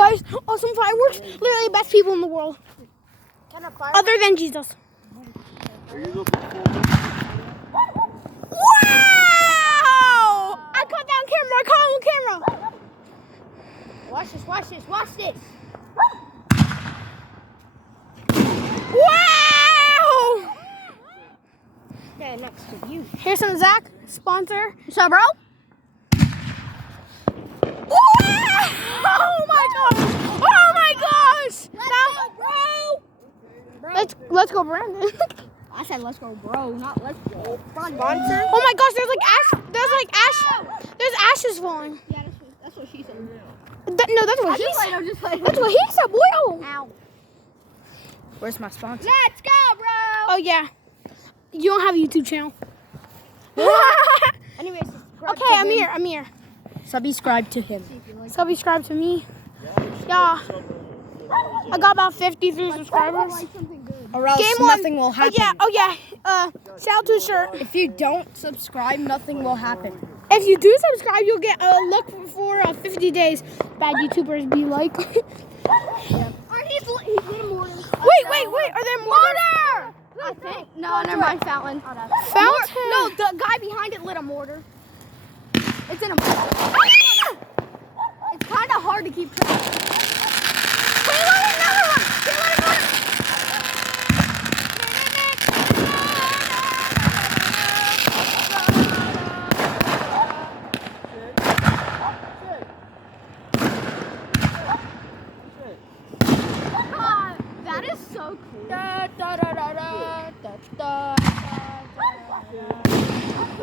guys, awesome fireworks. Literally the best people in the world. Other than Jesus. Wow! I caught that on camera. I caught it on camera. Watch this, watch this, watch this. Wow! Yeah, next to you. Here's some Zach, sponsor. What's up, bro? Oh my gosh! Oh my gosh! Let's go, Brandon. I said let's go, bro, not let's go. Sponsor? Oh my gosh, there's ashes falling. Yeah, that's what she said. No, that's what he said. I'm just playing. That's what he said, boy. Oh. Ow. Where's my sponsor? Let's go, bro. Oh yeah. You don't have a YouTube channel. Anyways, okay, I'm here. Subscribe to him. Subscribe to me. Yeah. I got about 53 subscribers. Or else Game nothing one. will happen. Oh yeah. Shout out to a shirt. If you don't subscribe, nothing will happen. If you do subscribe, you'll get a look for 50 days. Bad YouTubers be like. Yeah. He's little mortar. Wait. Are there mortar? I think. No, never mind. Fountain. Fountain? No, the guy behind it lit a mortar. It's in a mortar. It's kind of hard to keep track. He lit another one. He lit another. That is so cool.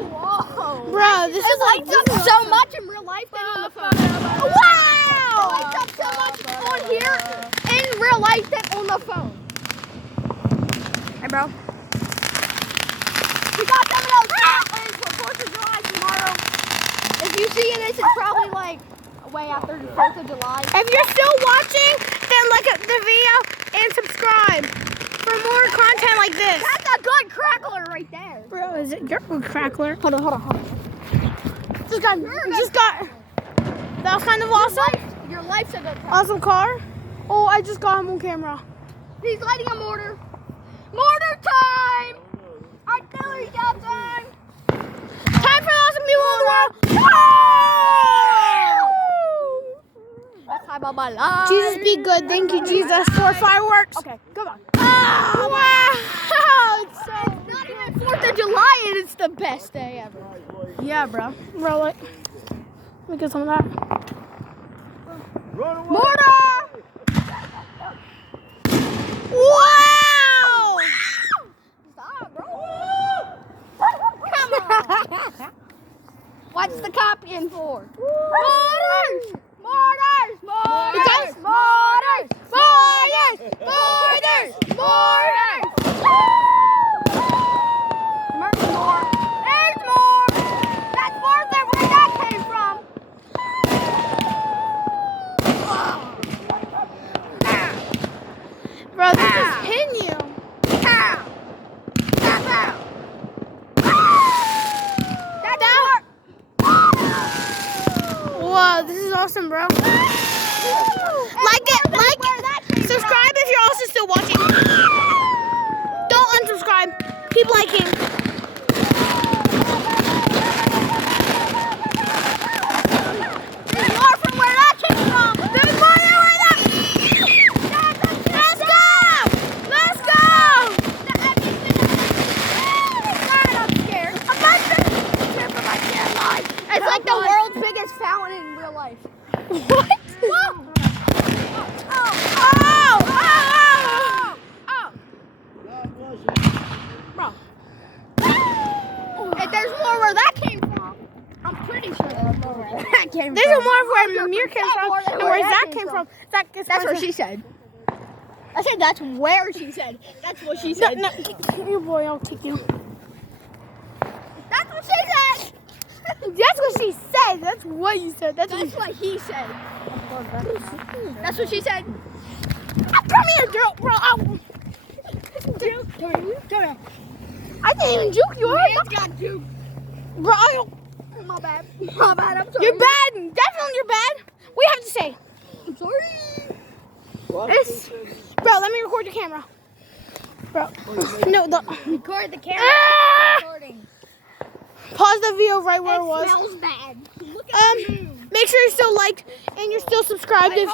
Whoa. Bro, this is like lights up so much in real life than on the phone. Wow! It lights up so much on here in real life than on the phone. Hey, bro. We got some of those plans for 4th of July tomorrow. If you see this, it's probably like way after the 4th of July. If you're still watching, then like the video and subscribe for more content like this. That's a good crackler right there. Bro, is it your crackler? Hold on. Just got. That was kind of awesome. Your life's a good crackler. Awesome car. Oh, I just got him on camera. He's lighting a mortar. Mortar time! Artillery job time! Time for awesome people in the world. Best time of my life. Jesus be good. Thank you, Jesus, for fireworks. Okay, come on. Oh, wow. It's not even 4th of July and it's the best day ever. Yeah, bro. Roll it. Let me get some of that. Mortar! Wow! Stop, bro. Come on. What's the copying for? Mortars! Mortars! Mortars! Mortars! Mortars! Mortars! Mortars! There's more. There's more. That's more than where that came from. Bro, this is hitting you. Whoa, this is awesome, bro. Like it, subscribe if you're also still watching. Don't unsubscribe. Keep liking. There's more from where that came from. There's more than where that. Let's go! Let's go! I'm scared. I'm not scared for my dear life. It's like the world's biggest fountain in real life. What? Whoa! Oh! Bro. If there's more where that came from, I'm pretty sure there's more where that came There's from. more where Amir came from and where Zach came from. Zach is That's what she said. I said that's where she said. That's what she said. No, your boy, I'll take you. That's what she said. That's what she said. That's what you said. That's what he said. That's what she said. Come here, girl, bro. I didn't even juke you. Man's got juke. Bro, My bad. My bad. I'm sorry. you're bad. Definitely you're bad. What do you have to say? I'm sorry. It's Bro, let me record your camera. Bro, no, record the camera. Recording. Pause the video right where it was. Smells bad. Look at the moon. Make sure you're still liked and you're still subscribed David,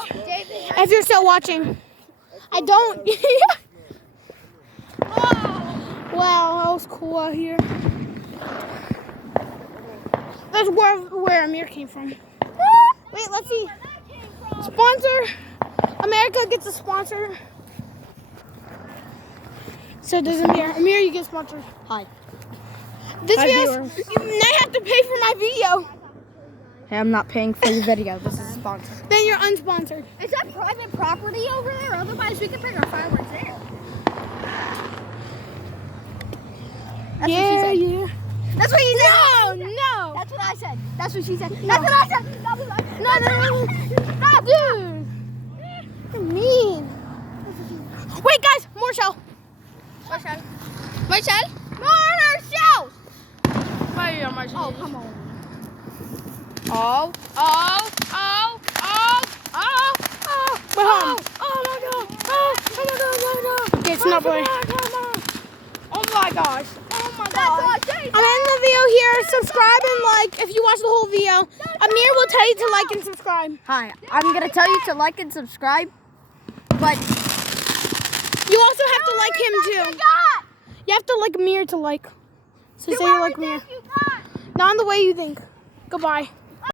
if you're still watching. I don't. Wow, that was cool out here. That's where Amir came from. Wait, let's see. Sponsor. America gets a sponsor. So does Amir. Amir, you get sponsored. Hi. This Hi, video, viewers. you now have to pay for my video. Hey, I'm not paying for the video. This is sponsored. Then you're unsponsored. Is that private property over there? Otherwise, we could bring our fireworks there. That's what she said. Yeah. That's what you said. No. That's what I said. That's what she said. That's what I said. That's what I said. No. Stop, dude. You're mean. Wait, guys, more shell. Marshall. Marshall? More shells. Oh, come on. It's not boy. Oh my gosh. Oh my gosh. I'm ending the video here. Subscribe and like if you watch the whole video. Amir will tell you to like and subscribe. Hi, I'm going to tell you to like and subscribe, but You also have to like him too. You have to like Amir to like. So say you like Amir. Not in the way you think. Goodbye.